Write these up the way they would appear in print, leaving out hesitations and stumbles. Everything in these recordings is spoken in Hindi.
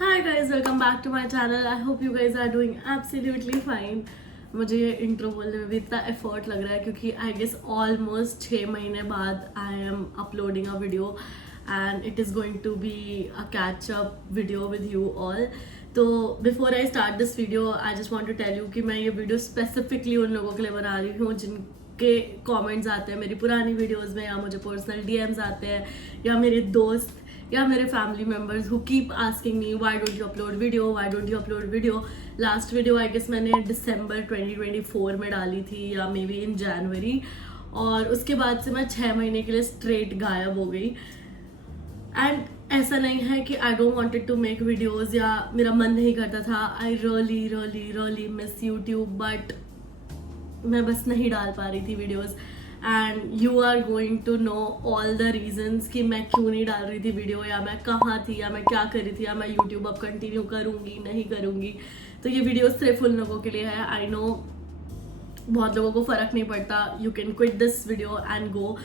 Hi guys, welcome back to my channel. I hope you guys are doing absolutely fine. मुझे ये इंट्रो बोलने में भी इतना एफर्ट लग रहा है क्योंकि आई गेस ऑलमोस्ट 6 महीने बाद I am uploading a video and it is going to be a catch up video with you all. तो before I start this video I just want to tell you कि मैं ये वीडियो स्पेसिफिकली उन लोगों के लिए बना रही हूँ जिनके कमेंट्स आते हैं मेरी पुरानी वीडियोस में, या मुझे पर्सनल डीएम्स आते हैं, या मेरे दोस्त या मेरे family members who keep asking me why don't you upload video, why don't you upload video. Last video I guess मैंने दिसंबर 2024 में डाली थी या मे बी इन जनवरी, और उसके बाद से मैं 6 महीने के लिए स्ट्रेट गायब हो गई. एंड ऐसा नहीं है कि I don't wanted to make videos या मेरा मन नहीं करता था. I really really really miss YouTube, but मैं बस नहीं डाल पा रही थी videos. And you are going to know all the reasons कि मैं क्यों नहीं डाल रही थी वीडियो, या मैं कहाँ थी, या मैं क्या कर रही थी, या मैं यूट्यूब अब कंटिन्यू करूँगी नहीं करूँगी. तो ये वीडियो सिर्फ उन लोगों के लिए है. आई नो बहुत लोगों को फ़र्क नहीं पड़ता, you can quit this video and go,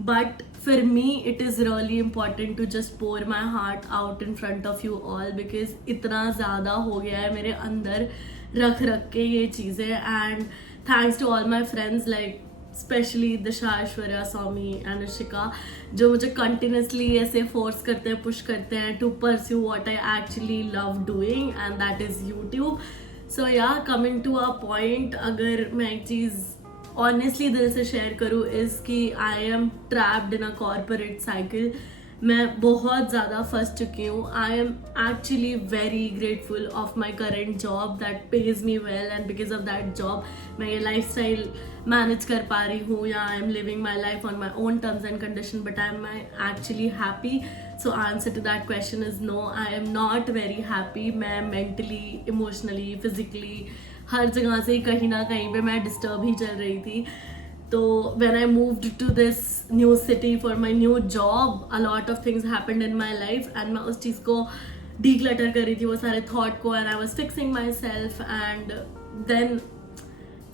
but for me it is really important to just pour my heart out in front of you all, because इतना ज़्यादा हो गया है मेरे अंदर रख रख के ये चीज़ें. And thanks to all my friends like specially Disha, Aishwarya, Saumi, Anushika, जो मुझे कंटिन्यूसली ऐसे फोर्स करते हैं, पुश करते हैं to pursue what I actually love doing, and that is YouTube. So yeah coming to a point, अगर मैं एक चीज़ ऑनेस्टली दिल से शेयर करूँ इज़ कि I am trapped in a corporate cycle. मैं बहुत ज़्यादा फंस चुकी हूँ. आई am actually very grateful of my current job that page me well, and because of that job मैं ये लाइफ स्टाइल मैनेज कर पा रही हूँ, या I am living my life on my own terms and condition, but I am actually happy. So answer to that question is no, I am not very happy. मैं मेंटली, इमोशनली, फिजिकली हर जगह से कहीं ना कहीं पे मैं डिस्टर्ब ही चल रही थी. तो when I moved to this new city for my new job, a lot of things happened in my life, and मैं उस चीज़ को declutter कर रही थी, वो सारे thought को, and I was fixing myself, and then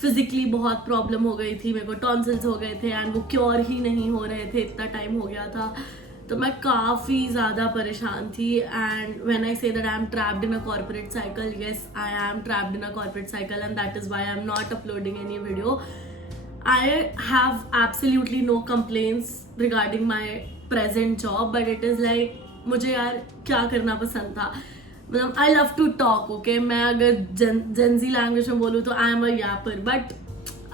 physically बहुत problem हो गई थी, मेरे को tonsils हो गए थे, and वो cure ही नहीं हो रहे थे, इतना time हो गया था. तो मैं काफ़ी ज़्यादा परेशान थी. And when I say that I am trapped in a corporate cycle, yes I am trapped in a corporate cycle, and that is why I am not uploading any video. I have absolutely no complaints regarding my present job, but it is like मुझे यार क्या करना पसंद था. मतलब I love to talk, okay? मैं अगर जेंजी लैंग्वेज में बोलूँ तो I am a yapper, but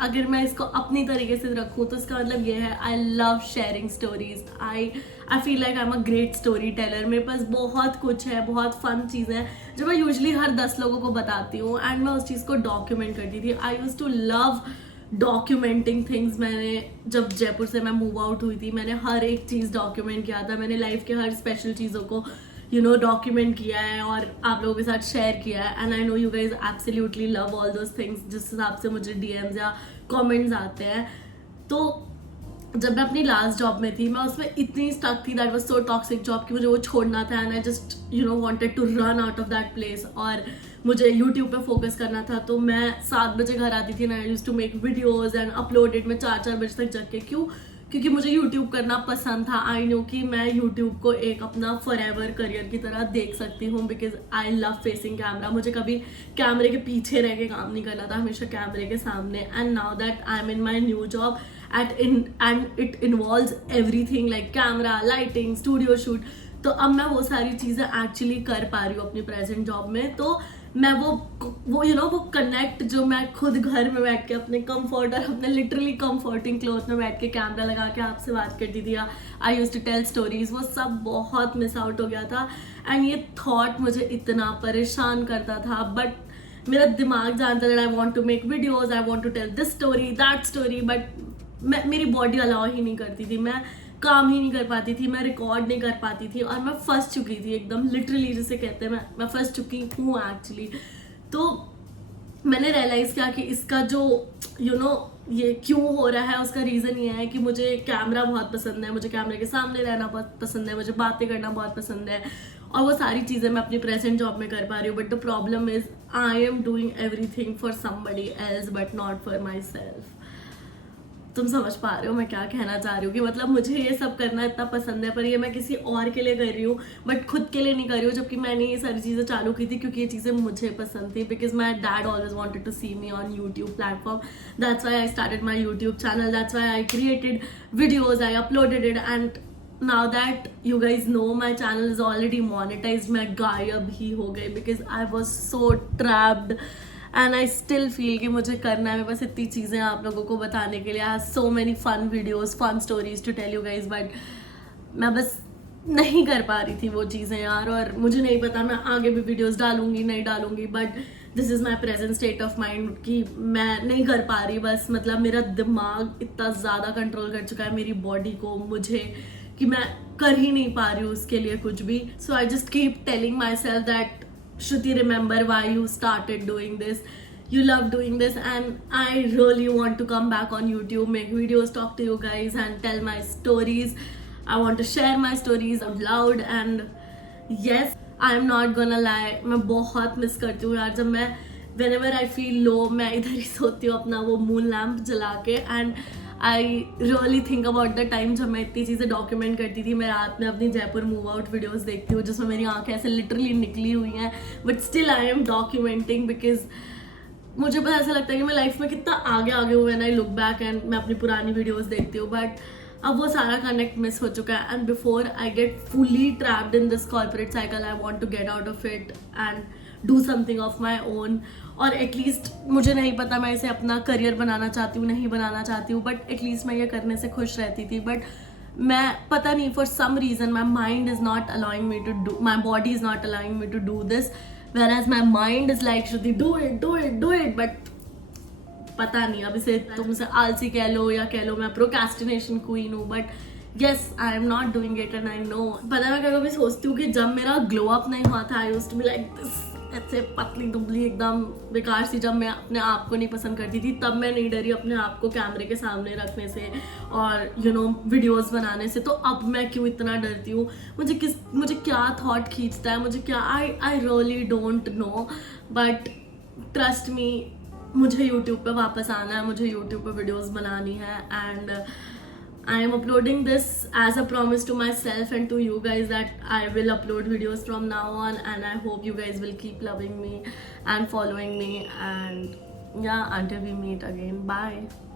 अगर मैं इसको अपनी तरीके से रखूँ तो इसका मतलब ये है I love sharing stories. I feel like I'm a great storyteller. मेरे पास बहुत कुछ है, बहुत फन चीज़ें हैं जो मैं यूजली हर 10 लोगों को बताती हूँ, एंड मैं उस चीज़ को डॉक्यूमेंट करती थी. I use to love documenting things. मैंने जब जयपुर से मैं मूव आउट हुई थी, मैंने हर एक चीज़ डॉक्यूमेंट किया था. मैंने लाइफ के हर स्पेशल चीज़ों को डॉक्यूमेंट किया है और आप लोगों के साथ शेयर किया है. And I know you guys absolutely love all those things. जिस हिसाब से मुझे डीएम्स या कमेंट्स आते हैं, तो जब मैं अपनी लास्ट जॉब में थी, मैं उसमें इतनी स्टक थी, that was so toxic job कि मुझे वो छोड़ना था, and I just wanted to run out of that place, और मुझे यूट्यूब पे फोकस करना था. तो मैं 7 बजे घर आती थी, I used to make videos and upload it. मैं 4 बजे तक जग के, क्यों? क्योंकि मुझे यूट्यूब करना पसंद था. आई नो कि मैं यूट्यूब को एक अपना फॉरएवर करियर की तरह देख सकती हूँ, because I love facing camera. मुझे कभी कैमरे के पीछे रह के काम नहीं करना था, हमेशा कैमरे के सामने. And now that I am in my new job and it involves everything like camera, lighting, studio shoot. तो अब मैं वो सारी चीज़ें एक्चुअली कर पा रही हूँ अपनी प्रेजेंट जॉब में. तो मैं वो वो कनेक्ट जो मैं खुद घर में बैठ के अपने कंफर्ट और अपने लिटरली कंफर्टिंग क्लोथ में बैठ के कैमरा लगा के आपसे बात करती थी, या I used to tell stories, वो सब बहुत मिस आउट हो गया था. एंड ये थॉट मुझे इतना परेशान करता था, बट मेरा दिमाग जानता था I want to make videos, I want to tell this story, that story, but मेरी बॉडी अलाउ ही नहीं करती थी. मैं काम ही नहीं कर पाती थी, मैं रिकॉर्ड नहीं कर पाती थी, और मैं फंस चुकी थी एकदम लिटरली, जिसे कहते हैं मैं फंस चुकी हूँ एक्चुअली. तो मैंने रियलाइज़ किया कि इसका जो ये क्यों हो रहा है, उसका रीज़न ये है कि मुझे कैमरा बहुत पसंद है, मुझे कैमरे के सामने रहना बहुत पसंद है, मुझे बातें करना बहुत पसंद है, और वो सारी चीज़ें मैं अपनी प्रेजेंट जॉब में कर पा रही हूँ. But the problem is I am doing everything for somebody else but not for my self. तुम समझ पा रहे हो मैं क्या कहना चाह रही हूँ कि मतलब मुझे ये सब करना इतना पसंद है, पर ये मैं किसी और के लिए कर रही हूँ, बट खुद के लिए नहीं कर रही हूँ। जबकि मैंने ये सारी चीज़ें चालू की थी क्योंकि ये चीज़ें मुझे पसंद थी, because my dad always wanted to see me on YouTube platform. That's why I started my YouTube channel. That's why I created videos, I uploaded it, and now that you guys know my channel is already monetized, मैं गायब ही हो गई because I was so trapped and I still feel कि मुझे करना है. मेरे पास इतनी चीज़ें हैं आप लोगों को बताने के लिए. I have so many fun videos, fun stories to tell you guys, but मैं बस नहीं कर पा रही थी वो चीज़ें यार. और मुझे नहीं पता मैं आगे भी वीडियोस डालूंगी नहीं डालूंगी, but this is my present state of mind कि मैं नहीं कर पा रही. बस मतलब मेरा दिमाग इतना ज़्यादा कंट्रोल कर चुका है मेरी बॉडी को, मुझे, कि मैं कर ही नहीं पा रही हूँ उसके लिए कुछ भी. So I just keep telling myself that Shruti, remember why you started doing this. You love doing this, and I really want to come back on YouTube, make videos, talk to you guys and tell my stories. I want to share my stories out loud, and yes, I am not gonna lie, मैं बहुत मिस करती हूँ यार. जब मैं whenever I feel low, मैं इधर ही सोती हूँ अपना वो मून लैम्प जला के, and I really think about the time जब मैं इतनी चीज़ें डॉक्यूमेंट करती थी. मैं रात में अपनी जयपुर मूव आउट वीडियोज़ देखती हूँ जिसमें मेरी आंखें ऐसे लिटरली निकली हुई हैं, but still I am documenting because मुझे बस ऐसा लगता है कि मैं लाइफ में कितना आगे आगे हूँ when I look back and मैं अपनी पुरानी वीडियोज़ देखती हूँ. बट अब वो सारा कनेक्ट मिस हो चुका है, and before I get fully trapped in this corporate cycle I want to get out of it and do something of my own. और एटलीस्ट मुझे नहीं पता मैं इसे अपना करियर बनाना चाहती हूँ नहीं बनाना चाहती हूँ, बट एटलीस्ट मैं ये करने से खुश रहती थी. बट मैं पता नहीं for some reason my mind is not allowing me to do, my body is not allowing me to do this, whereas my mind is like Shruti do it do it do it. But पता नहीं, अब इसे तुमसे आलसी कह लो या कह लो मैं प्रोक्रेस्टिनेशन क्वीन हूँ, but yes I am not doing it and I know. पता है मैं कभी सोचती हूँ कि जब मेरा ग्लो अप नहीं हुआ था, I used to be like this, ऐसे पतली दुबली एकदम बेकार सी. जब मैं अपने आप को नहीं पसंद करती थी तब मैं नहीं डरी अपने आप को कैमरे के सामने रखने से और वीडियोस बनाने से. तो अब मैं क्यों इतना डरती हूँ? मुझे क्या थॉट खींचता है, मुझे क्या, I really don't know. But trust me, मुझे यूट्यूब पे वापस आना है, मुझे यूट्यूब पे वीडियोस बनानी है, and I am uploading this as a promise to myself and to you guys that I will upload videos from now on, and I hope you guys will keep loving me and following me, and yeah, until we meet again, bye.